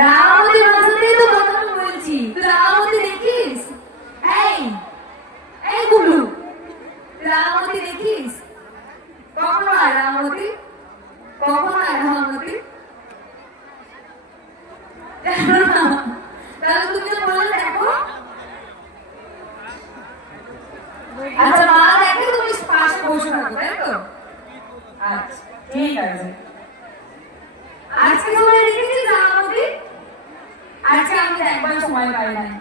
রামাবতী ভাষাতেই তো কথা বলছি, তুই রামাবতী দেখিস? এই এই গুবলু, রামাবতী দেখিস? কখন হয় রামাবতী? কখন হয় রামাবতী? তাহলে তুমি তো বললে দেখো। আচ্ছা মা দেখে, তুমি পাশে বসে থাকো, তাই তো? আচ্ছা ঠিক আছে। আজকে তোমরা দেখেছিস রামাবতী? আজকে আমি একবার সময় পাই নাই।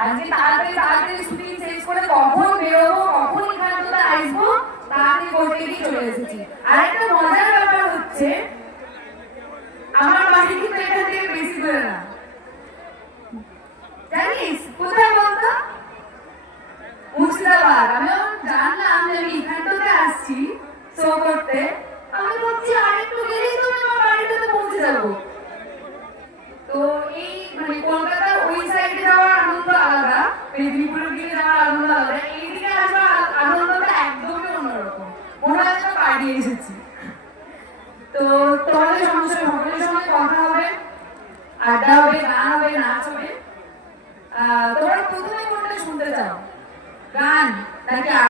আজকে তাড়াতাড়ি তাড়াতাড়ি শুটিং শেষ করে কখন বেরোবো, কখন এখানে তোমরা আসবো, তাড়াতাড়ি করতে গিয়ে চলে এসেছি। আর একটা মজার ব্যাপার হচ্ছে, আমার বাড়ি কিন্তু এখান থেকে বেশি দূরে না, জানিস কোথায় বলতো? মুর্শিদাবাদ। আমিও জানলাম যে আমি এখান থেকে আসছি শো করতে, আমি ভাবছি আরেকটু গেলেই তো